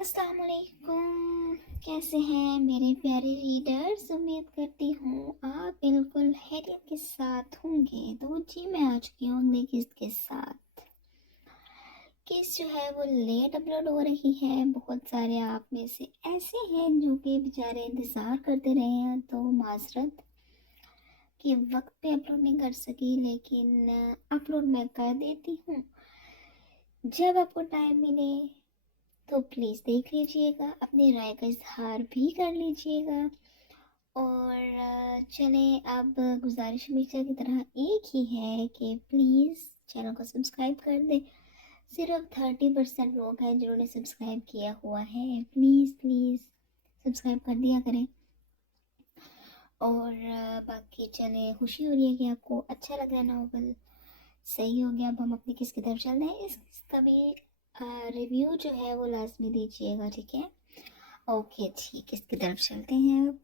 अस्सलाम वालेकुम। कैसे हैं मेरे प्यारे रीडर्स? उम्मीद करती हूँ आप बिल्कुल खैरियत के साथ होंगे। तो जी मैं आ चुकी हूँ अगले किस्त के साथ। किस्त जो है वो लेट अपलोड हो रही है। बहुत सारे आप में से ऐसे हैं जो कि बेचारे इंतज़ार करते रहे हैं, तो माजरत कि वक्त पे अपलोड नहीं कर सकी, लेकिन अपलोड मैं कर देती हूँ जब आपको टाइम मिले। तो प्लीज़ देख लीजिएगा, अपनी राय का इजहार भी कर लीजिएगा। और चलें, अब गुजारिश हमेशा की तरह एक ही है कि प्लीज़ चैनल को सब्सक्राइब कर दें। सिर्फ 30% लोग हैं जिन्होंने सब्सक्राइब किया हुआ है। प्लीज़ प्लीज़ सब्सक्राइब कर दिया करें। और बाकी चलें, खुशी हो रही है कि आपको अच्छा लग रहा है नॉवल। सही हो गया। अब हम अपनी किस की तरफ चल रहे हैं। इसका भी रिव्यू जो है वो लाजमी दीजिएगा, ठीक है? ओके ठीक, इसकी तरफ चलते हैं अब।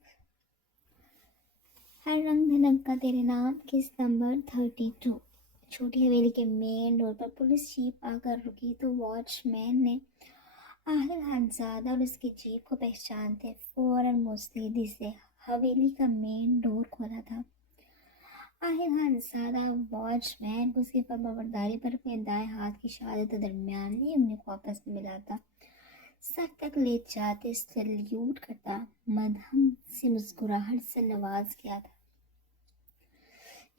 हर रंग धनक का तेरे नाम, किस्त नंबर 32। छोटी हवेली के मेन रोड पर पुलिस जीप आकर रुकी तो वॉचमैन ने आहिल खानजादा और उसकी जीप को पहचानते फौरन मुस्तैदी से हवेली का मेन डोर खोला था। आहिल खानजादा वॉचमैन को उसकी फर्माबरदारी पर अपने दाएं हाथ की शहादत दरमियानी उंगली को आपस में मिलाता सर तक ले जाते सल्यूट करता मदहम से मुस्कुराहट से नवाज किया था।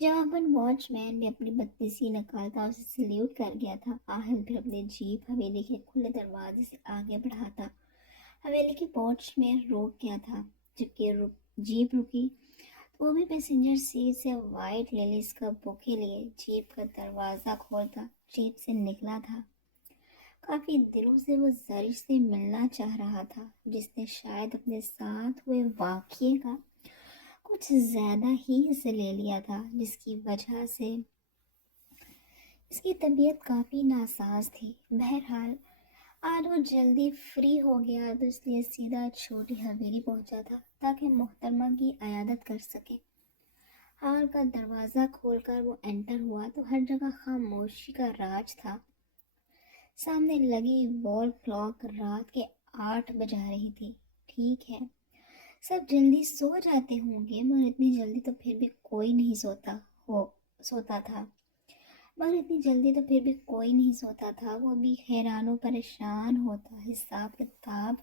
जवाबन वॉचमैन भी अपनी बत्तीसी नकालता उसे सल्यूट कर गया था। आहिल फिर अपनी जीप हवेली के खुले दरवाजे से आगे बढ़ाता हवेली की पोर्च में रोक गया था। जबकि जीप रुकी तो वो भी पैसेंजर सीट से वाइट लिलीज का बुके लिए जीप का दरवाज़ा खोलता जीप से निकला था। काफ़ी दिनों से वो जरिश से मिलना चाह रहा था, जिसने शायद अपने साथ हुए वाक़ये का कुछ ज़्यादा ही हिस्सा ले लिया था, जिसकी वजह से इसकी तबीयत काफ़ी नासाज थी। बहरहाल आज वो जल्दी फ्री हो गया तो इसलिए सीधा छोटी हवेली पहुंचा था ताकि मोहतरमा की अयादत कर सके। हाल का दरवाज़ा खोलकर वो एंटर हुआ तो हर जगह खामोशी का राज था। सामने लगी वॉल क्लॉक रात के 8 बजा रही थी। ठीक है, सब जल्दी सो जाते होंगे, मगर इतनी जल्दी तो फिर भी कोई नहीं सोता था। मगर इतनी जल्दी तो फिर भी कोई नहीं सोता था। वो भी हैरान परेशान होता हिसाब किताब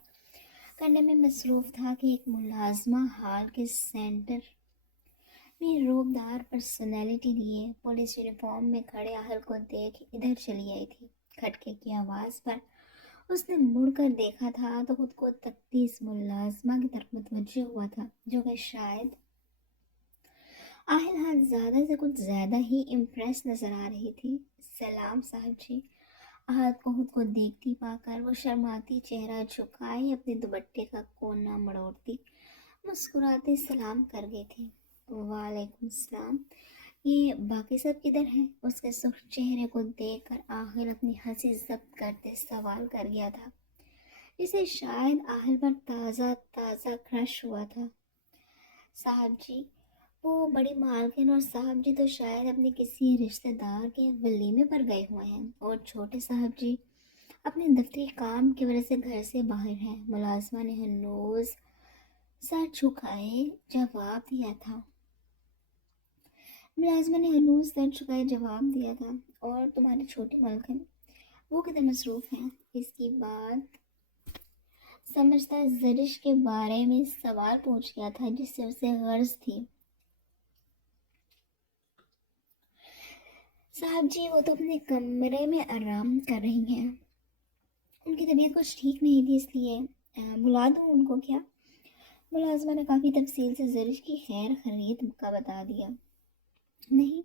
करने में मसरूफ़ था कि एक मुलाजमा हाल के सेंटर में रोबदार पर्सनैलिटी लिए पुलिस यूनिफॉर्म में खड़े आहल को देख इधर चली आई थी। खटके की आवाज़ पर उसने मुड़कर देखा था तो खुद को तकती इस मुलाजमा की तरफ मुतवज्जो हुआ था, जो कि शायद आहिल ज़्यादा से कुछ ज़्यादा ही इम्प्रेस नज़र आ रही थी। सलाम साहब जी। आहत को खुद को देखती पाकर वो शर्माती चेहरा झुकाए अपने दुपट्टे का कोना मड़ोड़ती मुस्कुराते सलाम कर गई थी। वालेकुम सलाम। ये बाकी सब किधर हैं? उसके सुख चेहरे को देखकर आहिल अपनी हंसी जब्त करते सवाल कर गया था, जिसे शायद आहिल पर ताज़ा ताज़ा क्रश हुआ था। साहब जी, वो बड़ी मालकिन और साहब जी तो शायद अपने किसी रिश्तेदार के वलीमे पर गए हुए हैं, और छोटे साहब जी अपने दफ्तरी काम की वजह से घर से बाहर हैं। मुलाजमा ने हनोज सर झुकाए जवाब दिया था। मुलाजमा ने हनूज सर झुकाए जवाब दिया था। और तुम्हारी छोटी मालकिन, वो कितने मसरूफ़ हैं? इसकी बात समझता जरिश के बारे में सवाल पूछ गया था जिससे उसे गर्ज थी। साहब जी, वो तो अपने कमरे में आराम कर रही हैं। उनकी तबीयत कुछ ठीक नहीं थी, इसलिए बुला दूँ उनको क्या? मुलाजमा ने काफ़ी तफसील से जरिश की खैर खरीद का बता दिया। नहीं,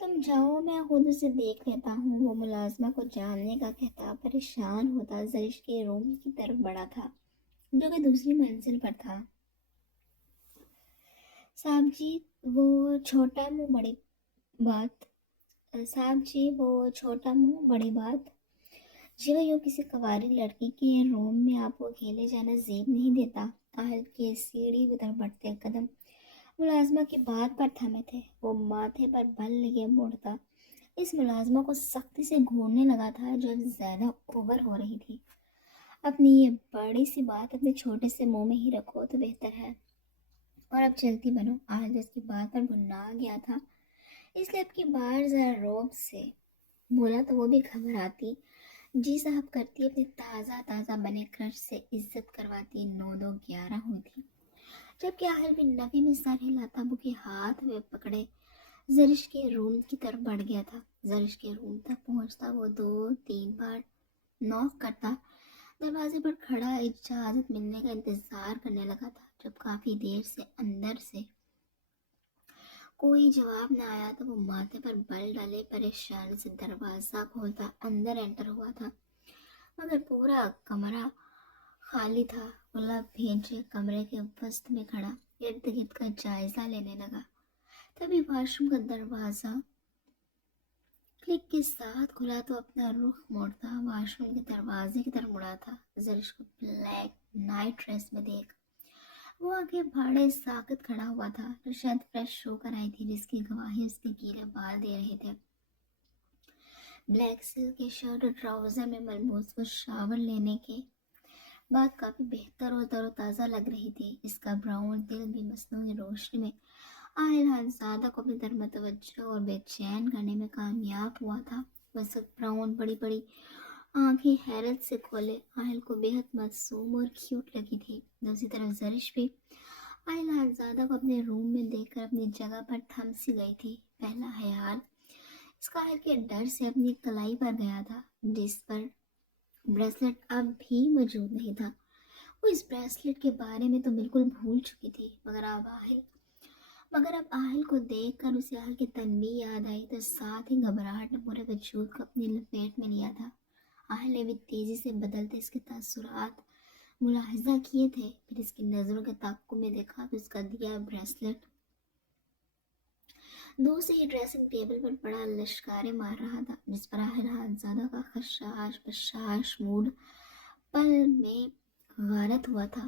तुम जाओ, मैं खुद उसे देख लेता हूँ। वो मुलाजमा को जानने का कहता परेशान होता जरिश के रूम की तरफ बढ़ा था, जो कि दूसरी मंजिल पर था। साहब जी, वो छोटा मुँह बड़ी बात साहब जी, वो छोटा मुँह बड़ी बात। जी, यूँ किसी कवारी लड़की के रूम में आपको अकेले जाना ज़ेब नहीं देता। आहल के सीढ़ी उधर बढ़ते कदम मुलाजमा की बात पर थमे थे। वो माथे पर बल लिए मुड़ता इस मुलाजमा को सख्ती से घूरने लगा था, जो ज़्यादा ओवर हो रही थी। اپنی یہ بڑی سی بات اپنے چھوٹے سے منہ میں ہی رکھو تو بہتر ہے، اور اب چلتی بنو۔ آج اس کی بات پر بھنا گیا تھا، اس لیے اب کی بار ذرا روب سے بولا تو وہ بھی گھبراتی۔ جی صاحب کرتی، اپنے تازہ تازہ بنے کرش سے عزت کرواتی۔ 9 2 11 ہوئی تھی جبکہ آہل بھی نفی میں سر ہلاتا ابو کے ہاتھ میں پکڑے زرش کے روم کی طرف بڑھ گیا تھا۔ زرش کے روم تک پہنچتا وہ 2 3 بار نوک کرتا، دروازے پر کھڑا اجازت ملنے کا انتظار کرنے لگا تھا۔ جب کافی دیر سے اندر سے کوئی جواب نہ آیا تو وہ ماتھے پر بل ڈالے پریشان سے دروازہ کھولتا اندر انٹر ہوا تھا، مگر پورا کمرہ خالی تھا۔ گلاب بھیجے کمرے کے وسط میں کھڑا ارد گرد کا جائزہ لینے لگا، تبھی واش روم کا دروازہ کلک کے ساتھ کھلا تو اپنا رخ موڑتا واش روم کے دروازے کی طرف مڑا تھا۔ زرش کو بلیک نائٹ ڈریس میں دیکھ وہ آگے بھاڑے ساکت کھڑا ہوا تھا، جو شاید فریش ہو کر آئی تھی، جس کی گواہی اس کے گیلے بال دے رہے تھے۔ بلیک سلک کے شرٹ اور ٹراؤزر میں ملبوس وہ شاور لینے کے بعد کافی بہتر اور تر و تازہ لگ رہی تھی۔ اس کا براؤن دل بھی مصنوعی روشنی میں آئل زیادہ کو اپنی طرف متوجہ اور بے چین کرنے میں کامیاب ہوا تھا۔ بس براؤن بڑی بڑی آنکھیں حیرت سے کھولے آئل کو بے حد معصوم اور کیوٹ لگی تھی۔ دوسری طرف زرش بھی آئل زیادہ کو اپنے روم میں دیکھ کر اپنی جگہ پر تھم سی گئی تھی۔ پہلا خیال اس کا آئل کے ڈر سے اپنی کلائی پر گیا تھا، جس پر بریسلٹ اب بھی موجود نہیں تھا۔ وہ اس بریسلٹ کے بارے میں تو بالکل بھول چکی تھی، مگر اب آہل کو دیکھ کر اسے آہل کی تنبیہ یاد آئی تو ساتھ ہی گھبراہٹ نے پورے وجود کو اپنی لپیٹ میں لیا تھا۔ آہل نے بھی تیزی سے بدلتے اس کے تاثرات ملاحظہ کیے تھے، پھر اس کی نظروں کے تعاقب میں دیکھا تو اس کا دیا بریسلٹ دور سے ہی ڈریسنگ ٹیبل پر پڑا لشکارے مار رہا تھا، جس پر آہل زیادہ کا خشاش بشاش موڈ پل میں غارت ہوا تھا۔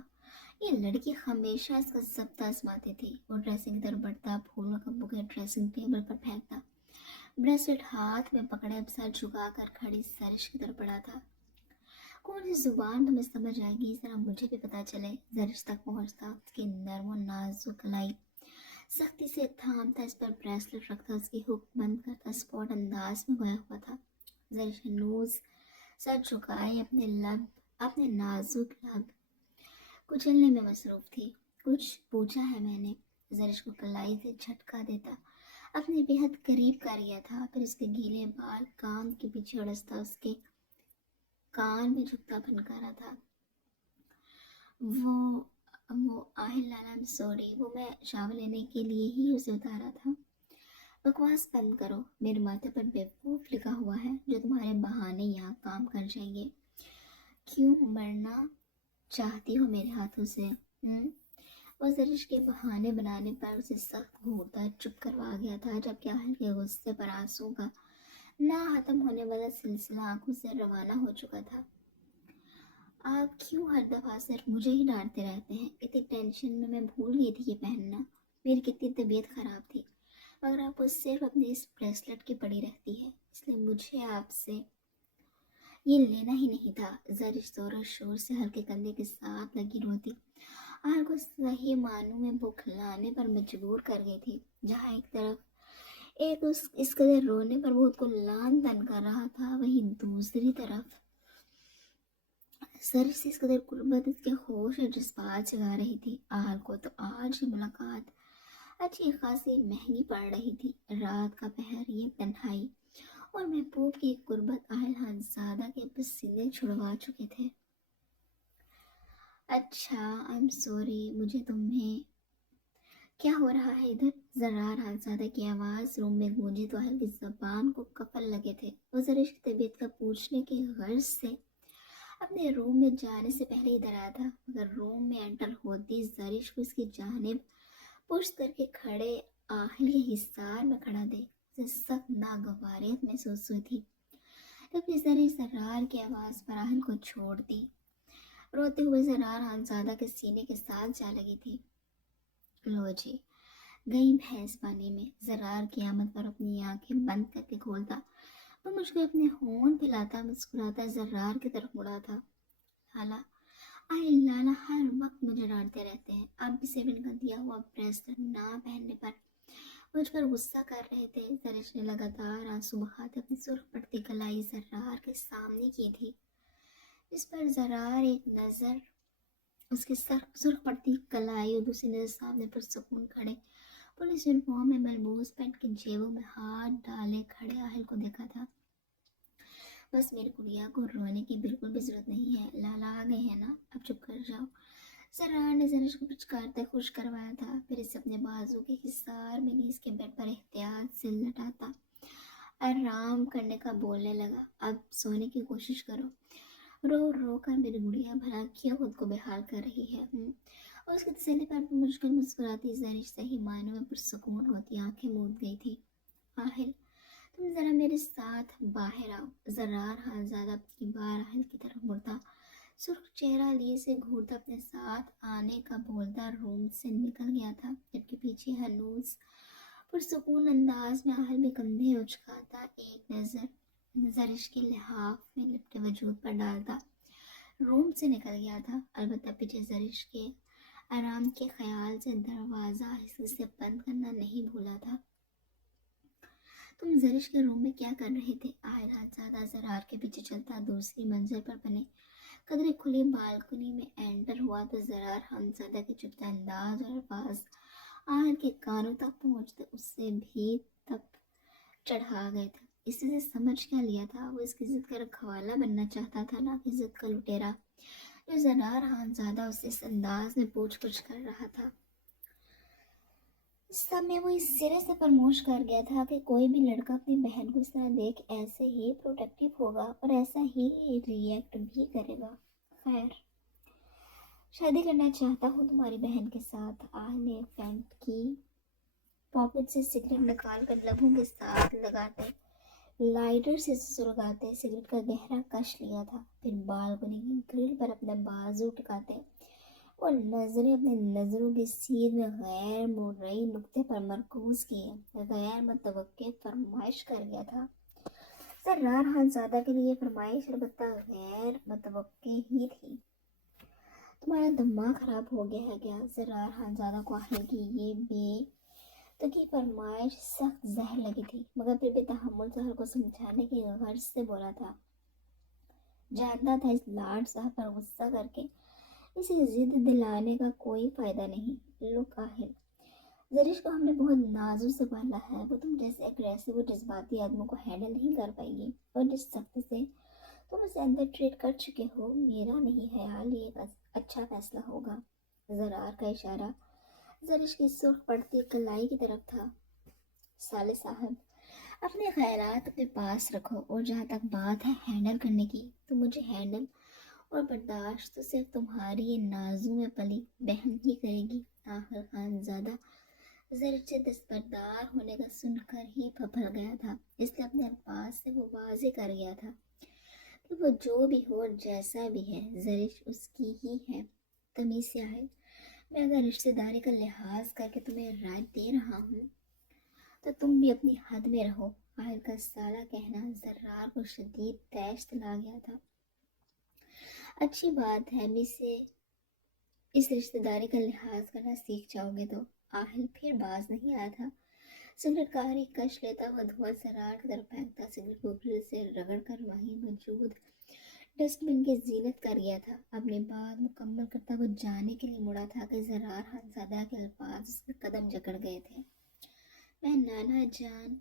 یہ لڑکی ہمیشہ اس کا ضبط آزماتی تھی۔ وہ ڈریسنگ کی طرف بڑھتا، پھولوں کا بوکے ڈریسنگ ٹیبل پر پھینکتا، بریسلٹ ہاتھ میں پکڑے اب سر جھکا کر کھڑی زرش کی طرف بڑھا تھا۔ کون سی زبان تمہیں سمجھ آئے گی، ذرا مجھے بھی پتہ چلے۔ زرش تک پہنچتا، اس کی نرم و نازک کلائی سختی سے تھامتا، اس پر بریسلٹ رکھتا، اس کی ہک بند کرتا، اسپاٹ انداز میں گویا ہوا تھا۔ زرش نوز سر جھکائے اپنے نازک لب کچلنے میں مصروف تھی۔ کچھ پوچھا ہے میں نے؟ زرش کو کلائی سے جھٹکا دیتا اپنے بے حد قریب کر گیا تھا، پھر اس کے گیلے بال کان کے پیچھے اڑستا، اس کے کان میں جھکتا پھنکارا تھا۔ وہ آہل لالا سوری، وہ میں شاور لینے کے لیے ہی اسے اتارا تھا۔ بکواس بند کرو، میرے ماتھے پر بیوقوف لکھا ہوا ہے جو تمہارے بہانے یہاں کام کر جائیں گے۔ کیوں مرنا چاہتی ہو میرے ہاتھوں سے؟ وہ زرش کے بہانے بنانے پر اسے سخت گھورتا چپ کروا گیا تھا، جبکہ آہل کے غصے پر آنسوں کا نہ ختم ہونے والا سلسلہ آنکھوں سے روانہ ہو چکا تھا۔ آپ کیوں ہر دفعہ صرف مجھے ہی ڈانٹتے رہتے ہیں؟ اتنی ٹینشن میں بھول گئی تھی یہ پہننا، میری کتنی طبیعت خراب تھی، مگر آپ کو صرف اپنے اس بریسلٹ کی پڑی رہتی ہے، اس لیے مجھے آپ سے یہ لینا ہی نہیں تھا۔ زرش زور و شور سے ہلکے کندھے کے ساتھ لگی روتی آہل کو صحیح معنوں میں بکھلانے پر مجبور کر گئی تھی۔ جہاں ایک طرف اس قدر رونے پر وہ خود کو لان تن کر رہا تھا، وہیں دوسری طرف زرش سے اس قدر قربت اس کے ہوش اور جذبات جگا رہی تھی۔ آہل کو تو آج ہی ملاقات اچھی خاصی مہنگی پڑ رہی تھی۔ رات کا پہر، یہ تنہائی اور محبوب کی قربت آہل زادہ کے پسینے چھڑوا چکے تھے۔ اچھا I'm سوری، مجھے تمہیں کیا ہو رہا ہے ادھر؟ زرار زادہ کی آواز روم میں گونجی تو آہل کی زبان کو قفل لگے تھے۔ وہ زرش کی طبیعت کا پوچھنے کی غرض سے اپنے روم میں جانے سے پہلے ادھر آیا تھا، مگر روم میں انٹر ہوتی زرش کو اس کی جانب پشت کر کے کھڑے آہل کے حصار میں کھڑا دیکھ اسے سخت ناگواریت محسوس ہوئی تھی، جبکہ زرش زرار کی آواز پر آہل کو چھوڑ دی روتے ہوئے زرار زادہ کے سینے کے ساتھ جا لگی تھی۔ لو جی گئی بھینس پانی میں۔ زرار کی آمد پر اپنی آنکھیں بند کر کے کھولتا وہ مجھ کو اپنے ہونٹ پھلاتا مسکراتا زرار کی طرف مڑا تھا۔ لالا لالا ہر وقت مجھے ڈانٹتے رہتے ہیں، اب بھی 7 کا دیا ہوا بریسلیٹ نہ پہننے پر مجھ پر غصہ کر رہے تھے۔ زرش نے لگاتار آنسو بہاتے اپنی سرخ پڑتی کلائی زرار کے سامنے کی تھی، جس پر زرار ایک نظر اس کی سرخ پڑتی کلائی اور دوسری نظر سامنے پر سکون کھڑے پولیس یونیفارم میں ملبوس پینٹ کے جیبوں میں ہاتھ ڈالے کھڑے آہل کو دیکھا تھا۔ بس میری گڑیا کو رونے کی بالکل بھی ضرورت نہیں ہے، لالا آ گئے ہیں نا، اب چپ کر جاؤ۔ زرار نے زرش کو پچکارتے خوش کروایا تھا، پھر اسے اپنے بازو کے حصار میں لی اس کے بیڈ پر احتیاط سے لٹاتا آرام کرنے کا بولنے لگا، اب سونے کی کوشش کرو، رو رو کر میری گڑیا بھلا کیا خود کو بحال کر رہی ہے۔ اور اس کی تسلی پر مشکل مسکراتی زرش صحیح معنوں میں پرسکون ہوتی آنکھیں موند گئی تھی۔ آہل تم ذرا میرے ساتھ باہر آؤ۔ زرار حالزادہ کی بار آہل کی طرف مڑتا، سرخ چہرہ لیے سے گھورتا اپنے ساتھ آنے کا بولتا روم سے نکل گیا تھا، جبکہ پیچھے ہنوز پرسکون انداز میں آہل بھی کندھے اچکاتا ایک نظر زرش کے لحاف میں لپٹے وجود پر ڈالتا روم سے نکل گیا تھا۔ البتہ پیچھے زرش کے آرام کے خیال سے دروازہ آہستگی سے بند کرنا نہیں بھولا تھا۔ تم زرش کے روم میں کیا کر رہے تھے؟ آہل حالزادہ زرار کے پیچھے چلتا دوسری منزل پر بنے قدرے کھلی بالکنی میں انٹر ہوا تو زرار حالزادہ کے چپتا انداز اور الفاظ آہل کے کانوں تک پہنچتے اس سے بھی تپ چڑھا گئے تھے۔ اس سے سمجھ کیا لیا تھا؟ وہ اس کی ضد کا رکھوالا بننا چاہتا تھا، نہ کہ ضد کا لٹیرا جو زرار حالزادہ اسے اس انداز میں پوچھ گچھ کر رہا تھا۔ اس سب میں وہ اس سرے سے فراموش کر گیا تھا کہ کوئی بھی لڑکا اپنی بہن کو اس طرح دیکھ ایسے ہی پروٹیکٹیو ہوگا اور ایسا ہی ریئیکٹ بھی کرے گا۔ خیر، شادی کرنا چاہتا ہوں تمہاری بہن کے ساتھ۔ آہل نے پینٹ کی پاکٹ سے سگریٹ نکال کر لبوں کے ساتھ لگاتے لائٹر سے سلگاتے سگریٹ کا گہرا کش لیا تھا، پھر بالکنی کی گرل پر اپنا بازو ٹکاتے وہ نظریں اپنی نظروں کی سیدھ میں غیر مرئی نقطے پر مرکوز کیے، غیر متوقع فرمائش کر گیا تھا۔ زرار حالزادہ کے لیے فرمائش البتہ غیر متوقع ہی تھی۔ تمہارا دماغ خراب ہو گیا ہے کیا؟ زرار حالزادہ کو آہل کی یہ بے تکی فرمائش سخت زہر لگی تھی، مگر پھر بھی تحمل سے آہل کو سمجھانے کی غرض سے بولا تھا۔ جانتا تھا اس لاٹ صاحب پر غصہ کر کے اسے ضد دلانے کا کوئی فائدہ نہیں۔ لک آہل، زرش کو ہم نے بہت نازوں سے پالا ہے، وہ تم جیسے اگریسو اور جذباتی آدموں کو ہینڈل نہیں کر پائے گی، اور جس سختی سے تم اسے اندر ٹریٹ کر چکے ہو، میرا نہیں خیال یہ ایک اچھا فیصلہ ہوگا۔ زرار کا اشارہ زرش کی سرخ پڑتی کلائی کی طرف تھا۔ سالے صاحب، اپنے خیالات اپنے پاس رکھو، اور جہاں تک بات ہے ہینڈل کرنے کی، تو مجھے ہینڈل اور برداشت تو صرف تمہاری یہ نازوں میں پلی بہن ہی کرے گی۔ آخر خانزادہ زرش سے دستبردار ہونے کا سن کر ہی پھپھل گیا تھا، اس لیے اپنے الفاظ سے وہ واضح کر گیا تھا کہ وہ جو بھی ہو جیسا بھی ہے زرش اس کی ہی ہے۔ تمیز سے آہل، میں اگر رشتہ داری کا لحاظ کر کے تمہیں رائے دے رہا ہوں تو تم بھی اپنی حد میں رہو۔ آہل کا سالہ کہنا زرار کو شدید طیش دلا گیا تھا۔ اچھی بات ہے، ابھی سے اس رشتہ داری کا لحاظ کرنا سیکھ جاؤ گے تو۔ آہل پھر باز نہیں آیا تھا۔ سگریٹ کا آخری کش لیتا ہوا دھواں زرار کی طرف پھینکتا سگریٹ کو گرل سے رگڑ کر وہیں موجود ڈسٹ بن کی زینت کر گیا تھا۔ اپنی بات مکمل کرتا وہ جانے کے لیے مڑا تھا کہ زرار حالزادہ کے الفاظ اس کے قدم جکڑ گئے تھے۔ میں نانا جان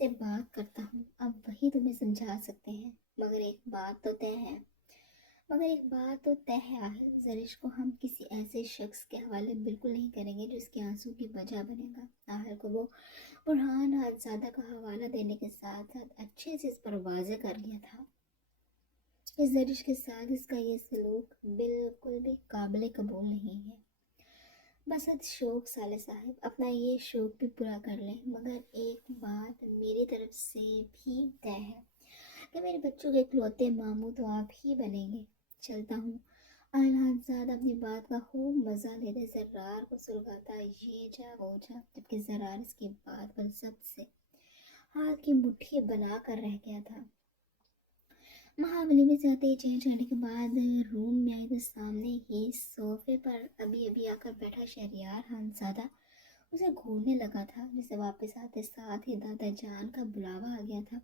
سے بات کرتا ہوں، اب وہی تمہیں سمجھا سکتے ہیں، مگر ایک بات تو طے ہے آہل، زرش کو ہم کسی ایسے شخص کے حوالے بالکل نہیں کریں گے جو اس کے آنسو کی وجہ بنے گا۔ آہل کو وہ برہان حالزادہ کا حوالہ دینے کے ساتھ ساتھ اچھے سے اس پر واضح کر گیا تھا کہ زرش کے ساتھ اس کا یہ سلوک بالکل بھی قابل قبول نہیں ہے۔ بس اب شوق سالے صاحب، اپنا یہ شوق بھی پورا کر لیں، مگر ایک بات میری طرف سے بھی طے ہے کہ میرے بچوں کے اکلوتے ماموں تو آپ ہی بنیں گے۔ چلتا ہوں۔ آہل حالزادہ اپنی بات کا خوب مزہ لیتے زرار کو سلگاتا یہ جا وہ جا، جبکہ زرار اس کی بات پر ضبط سے ہاتھ کی مٹھی بنا کر رہ گیا تھا۔ महाबली में जाते ही चेंज करने के बाद रूम में आई तो सामने ही सोफे पर अभी अभी आकर बैठा शहरयार हंसादा उसे घूरने लगा था। जिसे वापस आते साथ ही दादा जान का बुलावा आ गया था।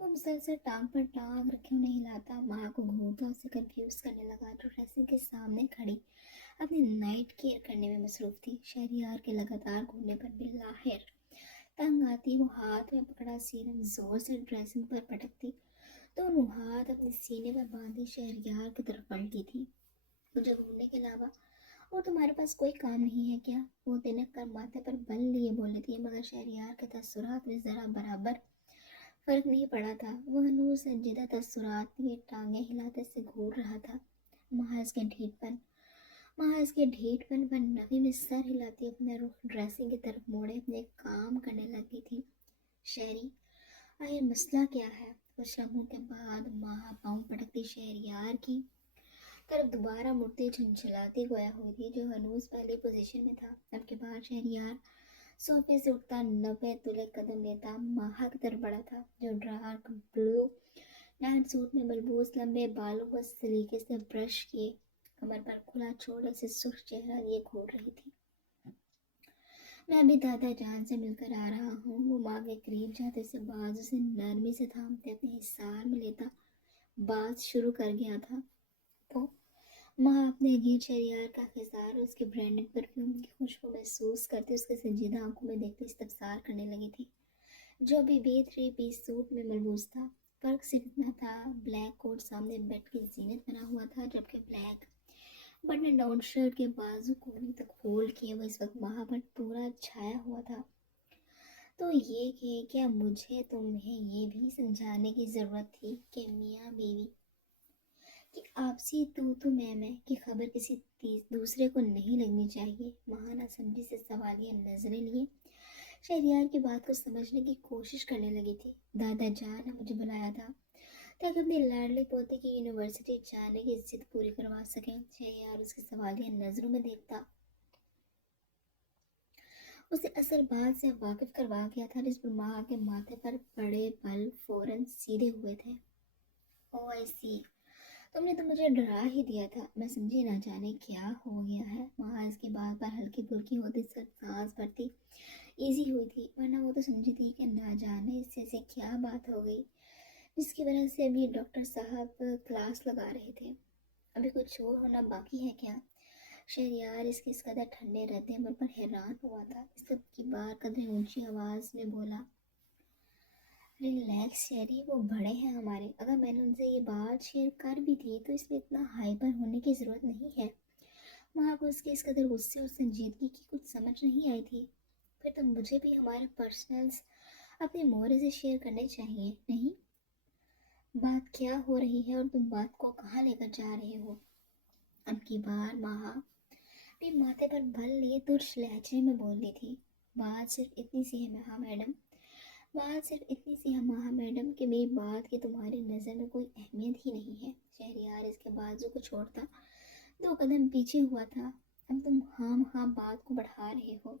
वो मुसलसल टांग पर टांग रखे उन्हें हिलाता, माँ को घूरता, उसे कंफ्यूज करने लगा जो ड्रेसिंग के सामने खड़ी अपनी नाइट केयर करने में मसरूफ थी। शहरयार के लगातार घूरने पर बिल्लाहिर तंग आती, वो हाथ में पकड़ा सीरम जोर से ड्रेसिंग पर पटकती। दोनों हाथ अपने सीने पर बांधे शहरयार की तरफ पलटी थी। मुझे घूरने के अलावा और तुम्हारे पास कोई काम नहीं है क्या? वो तिनक कर माथे पर बल लिए बोली थी, मगर शहरयार के तसुरात में जरा बराबर फर्क नहीं पड़ा था। वह नूर संजीदा तसुरात में टांगे हिलाते से घूर रहा था। महज के ढीठपन महज के ढीठपन पर नवी में सर हिलाती अपना रुख ड्रेसिंग की तरफ मोड़े अपने काम करने लगी थी। शहरी, आखिर मसला क्या है? कुछ लम्हों के बाद माँ पाँव पटकती शहरयार की तरफ दोबारा मुड़ती झुंझलाती गोया हुई थी जो हनूज पहली पोजीशन में था। अब के बाद शहरयार सोफे से उठता 90 तुले कदम लेता माह की तरफ बढ़ा था जो डार्क ब्लू नाइट सूट में मलबूस लंबे बालों को सलीके से ब्रश किए कमर पर खुला छोड़ से सुर्ख चेहरा लिए घूर रही थी। मैं अभी दादा जान से मिलकर आ रहा हूँ। वो माँ के करीब जाते से बाजू से नरमी से थामते अपने हिसार में लेता बात शुरू कर गया था। तो माँ अपने अजीब शहरयार का खिसार उसके ब्रांडेड परफ्यूम की खुशबू महसूस करते उसके संजीदा आंखों में देखते इस्तफसार करने लगी थी। जो अभी भी 3 पीस सूट में मलबूस था। फर्क सिर्फ इतना था, ब्लैक कोट सामने बेड की जीनत बना हुआ था, जबकि ब्लैक बटन डाउन शर्ट के बाजू कोहनी तक फोल्ड किए हुए इस वक्त माह पर पूरा छाया हुआ था। तो ये कि क्या मुझे तुम्हें ये भी समझाने की ज़रूरत थी कि मियाँ बीवी कि आपसी तू मैं की खबर किसी दूसरे को नहीं लगनी चाहिए? महाना समझी से सवालिया नजरें लिए शहरियार की बात को समझने की कोशिश करने लगी थी। दादा जान ने मुझे बुलाया था ताकि अपने लाडले पोते की यूनिवर्सिटी जाने की जिद पूरी करवा सकें। शहरियार उसके सवालिया नजरों में देखता उसे असल बात से वाकिफ करवा गया था जिस पर माँ के माथे पर पड़े बल फौरन सीधे हुए थे। ओ आई सी, तुमने तो मुझे डरा ही दिया था। मैं समझी ना जाने क्या हो गया है। माँ इसकी बात पर हल्की फुल्की होती सिर्फ सांस भरती इजी हुई थी, वरना वो तो समझी थी कि ना जाने इससे से क्या बात हो गई जिसकी वजह से अभी डॉक्टर साहब क्लास लगा रहे थे। अभी कुछ और होना बाकी है क्या? शहरयार इसके इस कदर ठंडे रहते अमर पर हैरान हुआ था। इस सब की बार कदर ऊंची आवाज में बोला, रिलैक्स शेरी, वो बड़े हैं हमारे। अगर मैंने उनसे ये बात शेयर कर भी दी तो इसमें इतना हाइपर होने की ज़रूरत नहीं है। वहाँ को उसके इस कदर गुस्से और संजीदगी की कुछ समझ नहीं आई थी। फिर तो मुझे भी हमारे पर्सनल्स अपने मोहरे से शेयर करने चाहिए नहीं? बात क्या हो रही है और तुम बात को कहाँ लेकर जा रहे हो? अब की बार महा भी माथे पर बल लिए तुर्श लहजे में बोल रही थी, बात सिर्फ इतनी सी है महा मैडम, बात सिर्फ इतनी सी है महा मैडम कि मेरी बात की तुम्हारी नज़र में कोई अहमियत ही नहीं है। शहरयार इसके बाजू को छोड़ता 2 कदम पीछे हुआ था। अब तुम हाँ बात को बढ़ा रहे हो।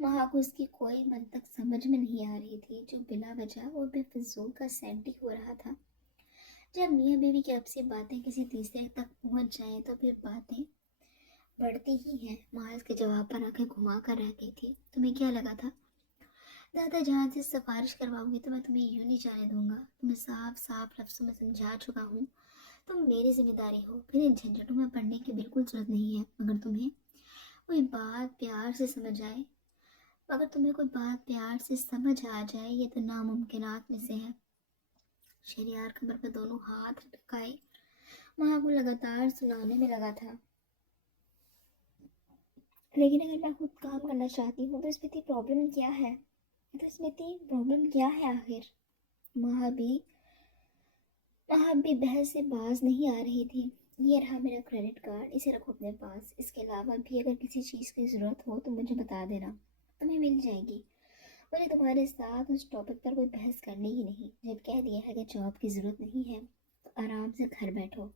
महा को उसकी कोई मंतक समझ में नहीं आ रही थी जो बिला वजह और बेफिजूल का सैंटी हो रहा था। जब मियाँ बीवी की आपसी बातें किसी तीसरे तक पहुंच जाएं तो फिर बातें बढ़ती ही हैं। माँ के जवाब पर आंखें घुमा कर रह गई थी। तुम्हें क्या लगा था दादा जहाँ से सिफारिश करवाओगे तो मैं तुम्हें यूं नहीं जाने दूंगा? तुम्हें साफ साफ लफ्ज़ों में समझा चुका हूँ, तुम मेरी जिम्मेदारी हो। फिर इन झंझटों में पड़ने की बिल्कुल जरूरत नहीं है। मगर तुम्हें कोई बात प्यार से समझ आए अगर तुम्हें कोई बात प्यार से समझ आ जाए, ये तो नामुमकिनात में से है। शहरयार कमर पर दोनों हाथ टकाए वहाँ को लगातार सुनाने में लगा था, लेकिन अगर मैं खुद काम करना चाहती हूँ तो इसमें इतनी प्रॉब्लम क्या है? आखिर? महाबी महाबी बहस से बाज नहीं आ रही थी। ये रहा मेरा क्रेडिट कार्ड, इसे रखो अपने पास। इसके अलावा भी अगर किसी चीज़ की ज़रूरत हो तो मुझे बता देना, तुम्हें मिल जाएगी। मुझे तुम्हारे साथ उस टॉपिक पर कोई बहस करनी ही नहीं। जब कह दिया है कि जॉब की ज़रूरत नहीं है तो आराम से घर बैठो।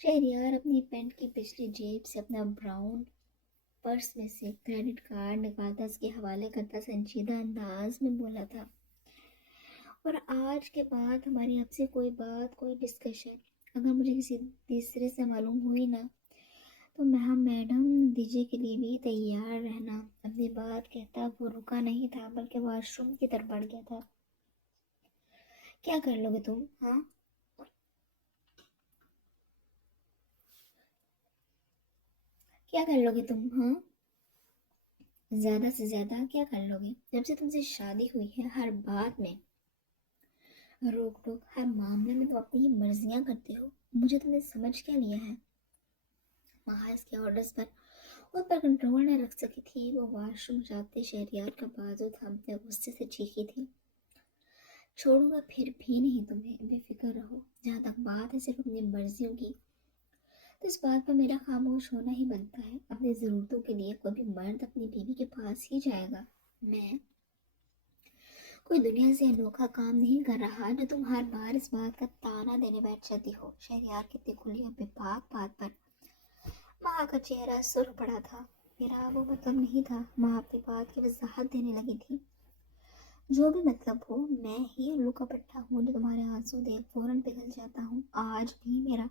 शहरयार अपनी पेंट की पिछली जेब से अपना ब्राउन पर्स में से क्रेडिट कार्ड निकालता उसके हवाले करता संजीदा अंदाज में बोला था, اور آج کے بعد ہماری آپ سے کوئی بات کوئی ڈسکشن اگر مجھے کسی تیسرے سے معلوم ہوئی نا تو میں میڈم دیجیے کے لیے بھی تیار رہنا. اپنی بات کہتا وہ رکا نہیں تھا بلکہ واش روم کی طرف بڑھ گیا تھا. کیا کر لو گے تم؟ ہاں کیا کر لو گے تم؟ ہاں زیادہ سے زیادہ کیا کر لو گے؟ جب سے تم سے شادی ہوئی ہے ہر بات میں روک ٹوک، ہر معاملے میں تم اپنی ہی مرضیاں کرتے ہو. مجھے تم نے سمجھ کیا لیا ہے؟ محاذ کے آرڈرز پر خود پر کنٹرول نہ رکھ سکی تھی. وہ واش روم جاتے شہریار کا بازو تھامتے غصے سے چیخی تھی. چھوڑوں گا پھر بھی نہیں تمہیں، بے فکر رہو. جہاں تک بات ہے صرف اپنی مرضیوں کی تو اس بات پر میرا خاموش ہونا ہی بنتا ہے. اپنی ضرورتوں کے لیے کوئی بھی مرد اپنی بیوی کے پاس ہی جائے گا. میں کوئی دنیا سے انوکھا کام نہیں کر رہا جو تم ہر بار اس بات کا تانا دینے بیٹھ جاتی ہو. شہریار کی کھلی اور بے باک بات پر ماں کا چہرہ سرخ پڑا تھا. میرا وہ مطلب نہیں تھا. ماں اپنی بات کی وضاحت دینے لگی تھی. جو بھی مطلب ہو، میں ہی الو کا پٹھا ہوں جو تمہارے آنسو دیکھ فوراً پگھل جاتا ہوں. آج بھی میرا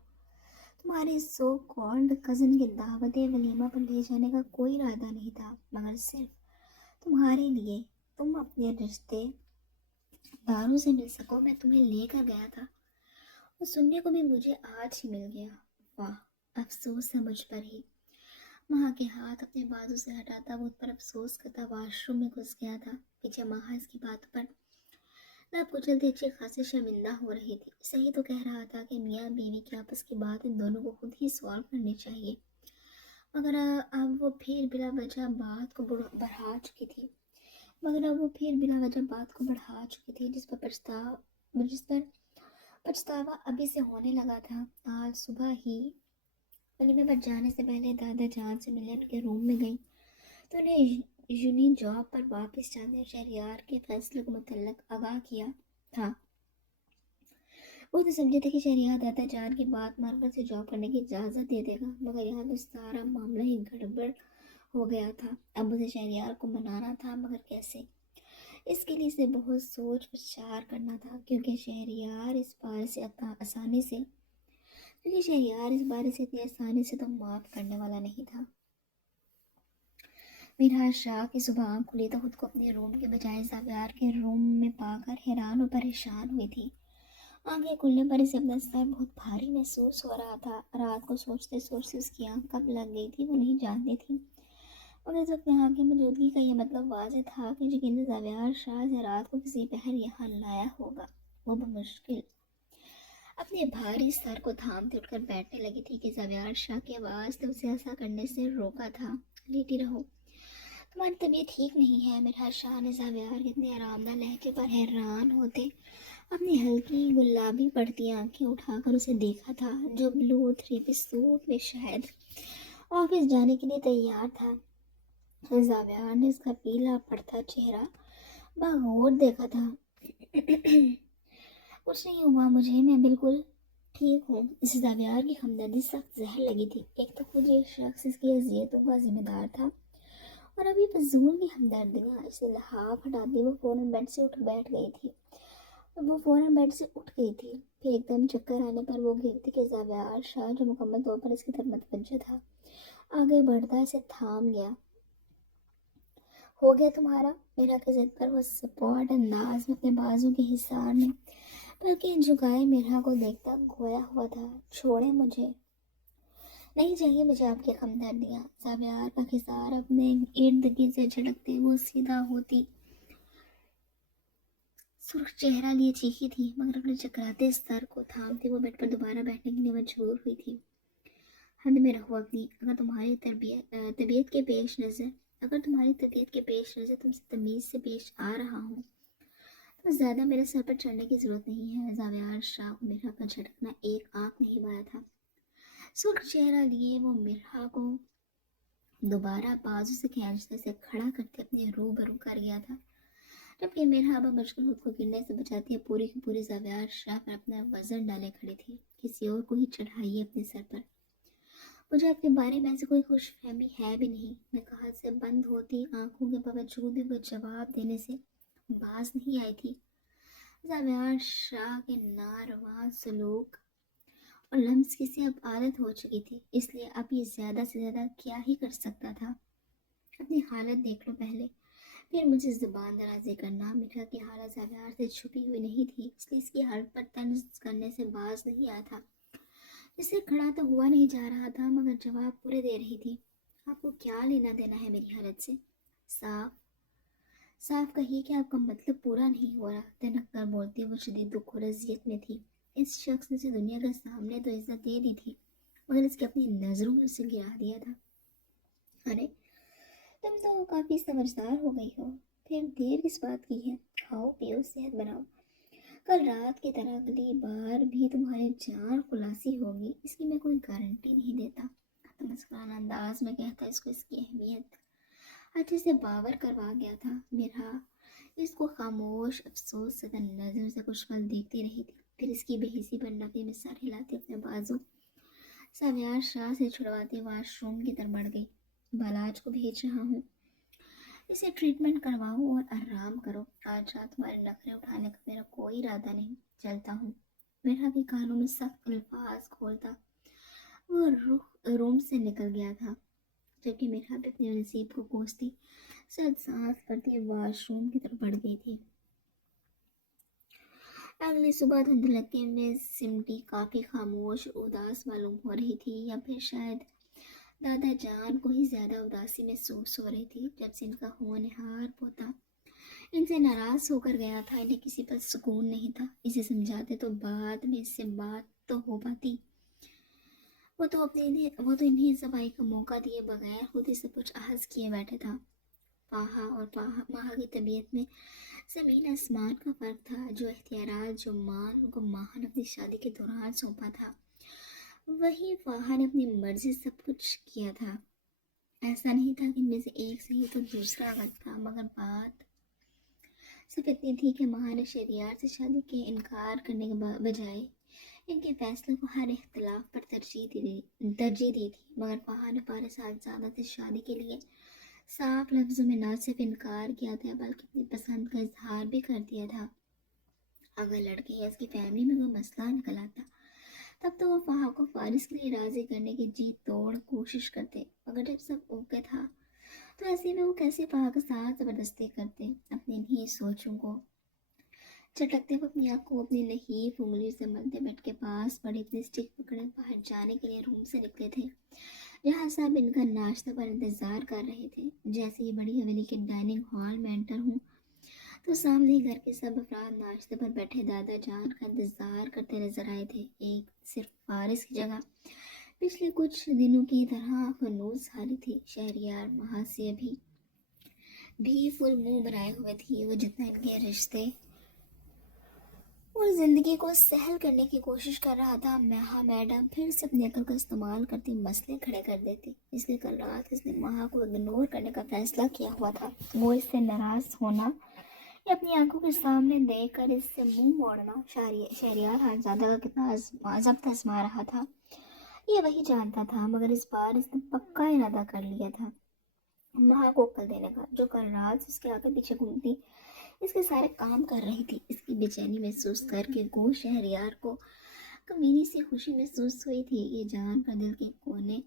تمہاری سو کالڈ کزن کی دعوت ولیمہ پر لے جانے کا کوئی ارادہ نہیں تھا، مگر صرف تمہارے لیے تم اپنے رشتے داروں سے مل سکو میں تمہیں لے کر گیا تھا. وہ سننے کو بھی مجھے آج ہی مل گیا. واہ، افسوس ہے مجھ پر ہی. ماں کے ہاتھ اپنے بازو سے ہٹاتا وہ پر افسوس کرتا واش روم میں گھس گیا تھا. پیچھے ماں اس کی بات پر نہ کچلتی اچھی خاصی شرمندہ ہو رہی تھی. صحیح تو کہہ رہا تھا کہ میاں بیوی کی آپس کی بات ان دونوں کو خود ہی سالو کرنی چاہیے، مگر اب وہ پھر بلا وجہ بات کو بڑھا چکی تھی. جس پر پچھتاوا ابھی سے ہونے لگا تھا. آج صبح ہی ولیمے پر جانے سے پہلے دادا جان سے ملنے ان کے روم میں گئی تو انہیں یونی جاب پر واپس جانے شہریار کے فیصلے کو متعلق آگاہ کیا تھا. وہ تو سمجھے تھے کہ شہریار دادا جان کی بات مان کر سے جاب کرنے کی اجازت دے دے گا، مگر یہاں تو سارا معاملہ ہی گڑبڑ ہو گیا تھا. اب اسے شہریار کو منانا تھا، مگر کیسے؟ اس کے لیے اسے بہت سوچ وچار کرنا تھا، کیونکہ شہریار اس بارے سے اتنی آسانی سے تو معاف کرنے والا نہیں تھا. میرا شاہ کی صبح آنکھ کھلی تو خود کو اپنے روم کے بجائے زاویار کے روم میں پا کر حیران و پریشان ہوئی تھی. آنکھیں کھلنے پر اسے اپنا سر بہت بھاری محسوس ہو رہا تھا. رات کو سوچتے سوچتے اس کی آنکھ کب لگ گئی تھی وہ نہیں جانتی تھی، مگر اس وقت یہاں کی موجودگی کا یہ مطلب واضح تھا کہ یقیناً زاویار شاہ سے رات کو کسی پہر یہاں لایا ہوگا. وہ بمشکل اپنے بھاری سر کو تھامتے اٹھ کر بیٹھنے لگی تھی کہ زاویار شاہ کی آواز نے اسے ایسا کرنے سے روکا تھا. لیٹی رہو، تمہاری طبیعت ٹھیک نہیں ہے. میرا شاہ نے زاویار کے اتنے آرام دہ لہجے پر حیران ہوتے اپنی ہلکی گلابی پڑتی آنکھیں اٹھا کر اسے دیکھا تھا، جو بلو 3 پیس سوٹ میں شاید آفس جانے کے لیے تیار تھا. زاویار نے اس کا پیلا پڑتا چہرہ بغور دیکھا تھا. کچھ نہیں ہوا مجھے، میں بالکل ٹھیک ہوں. اسے زاویار کی ہمدردی سخت زہر لگی تھی. ایک تو خود یہ شخص اس کی اذیتوں کا ذمہ دار تھا اور ابھی فضول کی ہمدردیاں. اسے لحاف ہٹاتی وہ فوراً بیڈ سے اٹھ گئی تھی. پھر ایک دم چکر آنے پر وہ گرتی کہ زاویار شاہ جو مکمل طور پر اس کی طرف متوجہ تھا آگے بڑھتا اسے تھام گیا. ہو گیا تمہارا؟ میرا کی ضد پر وہ سپورٹ انداز میں اپنے بازو کے حصار میں بلکہ جھکائے میرا کو دیکھتا گویا ہوا تھا. چھوڑیں مجھے، نہیں چاہیے مجھے آپ کی ہمدردیاں. زاویار کا حصار اپنے ارد گرد سے جھٹکتے وہ سیدھا ہوتی سرخ چہرہ لیے چیخی تھی، مگر اپنے چکراتے سر کو تھامتے وہ بیڈ پر دوبارہ بیٹھنے کے لیے مجبور ہوئی تھی. حد میں رہو اپنی. اگر تمہاری طبیعت کے پیش نظر تم سے تمیز سے پیش آ رہا ہوں تو زیادہ میرے سر پر چڑھنے کی ضرورت نہیں ہے. زاویار شاہ کو مرحا کا جھٹکنا ایک آنکھ نہیں بایا تھا. سرخ چہرہ لیے وہ مرحا کو دوبارہ بازو سے کھینچتے سے کھڑا کرتے اپنے روبرو کر گیا تھا، جبکہ مرحا بمشکل خود کو گرنے سے بچاتی ہے پوری کی پوری زاویار شاہ پر اپنا وزن ڈالے کھڑی تھی. کسی اور کو ہی چڑھائیے اپنے سر پر. مجھے آپ کے بارے میں سے کوئی خوش فہمی ہے بھی نہیں. میں کہا سے بند ہوتی آنکھوں کے باوجود بھی وہ جواب دینے سے باز نہیں آئی تھی. ज़ाबियार शाह के नारवा सलूक और लम्स की से अब आदत हो चुकी थी, इसलिए अब ये ज़्यादा से ज़्यादा क्या ही कर सकता था। अपनी हालत देख लो पहले, फिर मुझे ज़ुबान दराज़ी करना। मीठा की हालत ज़ाबियार से छुपी हुई नहीं थी, इसलिए इसकी हालत पर तंज करने से बाज नहीं आया था। इससे खड़ा तो हुआ नहीं जा रहा था, मगर जवाब पूरे दे रही थी। आपको क्या लेना देना है मेरी हालत से? साफ साफ कहिए कि आपका मतलब पूरा नहीं हो रहा। तिनक कर बोलती वो शदीद दुख और अजियत में थी। इस शख्स ने उसे दुनिया के सामने तो इज्जत दे दी थी, मगर इसकी अपनी नज़रों में उसे गिरा दिया था। अरे, तुम तो काफ़ी समझदार हो गई हो, फिर देर किस बात की है? खाओ पियो सेहत बनाओ। कल रात की तरह अगली बार भी तुम्हारी जान खुलासी होगी, इसकी मैं कोई गारंटी नहीं देता। तो मुस्कुराना अंदाज में कहता इसको इसकी अहमियत अच्छे से बावर करवा गया था। मेरा इसको खामोश अफसोस सदन नजर से कुछ पल देखती रही थी, फिर इसकी बेहिसी पर नफे में सर हिलाते अपने बाजू सव्यार शाह से छुड़वाती वाशरूम की तरफ बढ़ गई। बालाज को भेज रहा हूँ, इसे ट्रीटमेंट करवाओ और आराम करो। आज रात तुम्हारे नखरे उठाने का मेरा कोई इरादा नहीं। चलता हूँ। मेरा भी कानों में सख्त अल्फाज खोलता वो रुख रूम से निकल गया था, जबकि मेरा भी अपने नसीब को कोसती सद सांस करती वॉशरूम की तरफ बढ़ गई थी। अगली सुबह धुंधलके में सिमटी काफी खामोश उदास मालूम हो रही थी, या फिर शायद दादा जान को ही ज्यादा उदासी महसूस हो रही थी। जब से इनका होनहार पोता इनसे नाराज होकर गया था, इन्हें किसी पर सुकून नहीं था। इसे समझाते तो बाद में इससे बात तो हो पाती। वो तो इन्हें सफाई का मौका दिए बगैर खुद ही सब कुछ आहज किए बैठे था। पाहा माहा की तबीयत में जमीन आसमान का फर्क था। जो इख्तियारात जो मान उनको माहा ने अपनी शादी के दौरान सौंपा था, वही फाहा ने अपनी मर्जी से सब कुछ किया था। ऐसा नहीं था कि इनमें से एक सही तो दूसरा गलत था, मगर बात सिर्फ इतनी थी कि माहा ने शहरियार से शादी के इनकार करने के बजाय इनके फैसले को हर इख्तलाफ पर तरजीह दी थी। मगर फाहा ने 12 साल ज़्यादा से शादी के लिए साफ लफ्जों में न सिर्फ इनकार किया था, बल्कि अपनी पसंद का इजहार भी कर दिया था। अगर लड़के या उसकी फैमिली में कोई मसला निकल आता, तब तो वो फाहा को फारिस के लिए राजी करने की जी तोड़ कोशिश करते। मगर जब सब ओके था, तो ऐसे में वो कैसे फाहा के साथ जबरदस्ती करते? अपनी इन्हीं सोचों को चटकते हुए अपनी आँख को अपनी नहीफ उंगली से मलते बेड के पास पड़ी अपनी स्टिक पकड़े बाहर जाने के लिए रूम से निकले थे, जहाँ सब इनका नाश्ता पर इंतजार कर रहे थे। जैसे ही बड़ी हवेली के डाइनिंग हॉल में एंटर हूँ, तो सामने ही घर के सब अफराद नाश्ते पर बैठे दादा जान का इंतजार करते नजर आए थे। एक सिर्फ फारिस की जगह पिछले कुछ दिनों की तरह फनूस हारी थी। शहरियार वहाँ से अभी भी फुल मुंह बनाए हुए थी। वो जितना इनके रिश्ते और जिंदगी को सहल करने की कोशिश कर रहा था, महा मैडम फिर से अपनी अकल का इस्तेमाल करती मसले खड़े कर देती। इसलिए कल रात इसने महा को इग्नोर करने का फैसला किया हुआ था। वो इससे नाराज होना या अपनी आंखों के सामने देखकर इससे मुंह मोड़ना शहरियार हालजादा का कितना जब्त आजमा रहा था, ये वही जानता था। मगर इस बार इसने पक्का इरादा कर लिया था महा को अक्ल देने का, जो कल रात उसके आगे पीछे घूमती इसके सारे काम कर रही थी। इसकी बेचैनी महसूस करके गो शहरियार को कमीनी सी खुशी महसूस हुई थी। ये जान कर दिल के कोने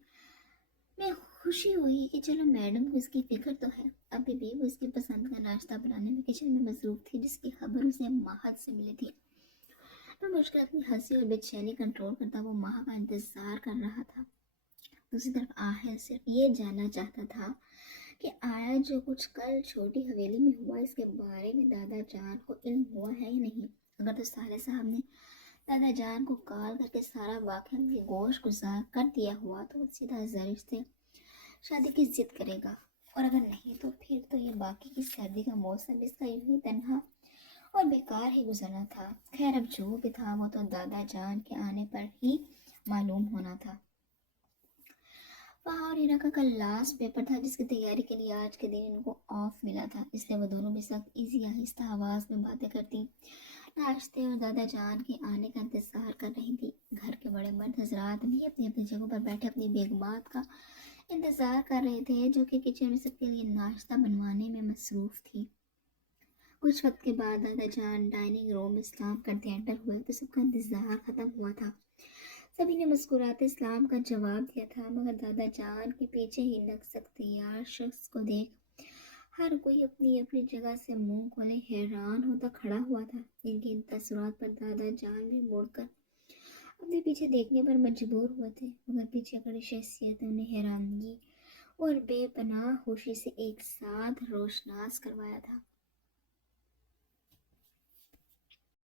में खुशी हुई कि चलो मैडम को इसकी फिक्र तो है। अभी भी वो इसकी पसंद का नाश्ता बनाने में किचन में मसरूफ थी, जिसकी खबर उसे महज से मिली थी। तो मुश्किल अपनी हंसी और बेचैनी कंट्रोल करता वो माह का इंतजार कर रहा था। दूसरी तरफ आहिल सिर्फ ये जानना चाहता था कि आया जो कुछ कल छोटी हवेली में हुआ, इसके बारे में दादा जान को इल्म हुआ है या नहीं। अगर तो साले साहब ने दादा जान को कॉल करके सारा वाक़या उनके गोश गुजार कर दिया हुआ, तो वो सीधा जरिफ से शादी की जिद करेगा। और अगर नहीं, तो फिर तो ये बाकी की सर्दी का मौसम इसका यूं ही तन्हा और बेकार ही गुजरना था। खैर, अब जो भी था वो तो दादा जान के आने पर ही मालूम होना था। वहाँ और हीरा का कल लास्ट पेपर था, जिसकी तैयारी के लिए आज के दिन इनको ऑफ मिला था। इसलिए वो दोनों भी सख्त इजी आहिस्ता आवाज़ में बातें करती नाश्ते और दादा जान के आने का इंतजार कर रही थी। घर के बड़े मर्द हजरात भी अपनी अपनी जगहों पर बैठे अपनी बेगमात का इंतजार कर रहे थे, जो कि किचन में सबके लिए नाश्ता बनवाने में मसरूफ थी। کچھ وقت کے بعد دادا جان ڈائننگ روم میں سلام کرتے انٹر ہوئے تو سب کا انتظار ختم ہوا تھا۔ سبھی نے مسکراتے سلام کا جواب دیا تھا، مگر دادا جان کے پیچھے ہی نقص اختیار شخص کو دیکھ ہر کوئی اپنی اپنی جگہ سے منہ کھولے حیران ہوتا کھڑا ہوا تھا۔ ان کے ان تاثرات پر دادا جان بھی مڑ کر اپنے پیچھے دیکھنے پر مجبور ہوئے تھے، مگر پیچھے کھڑی شخصیت نے انہیں حیرانگی اور بے پناہ خوشی سے ایک ساتھ روشناس کروایا تھا۔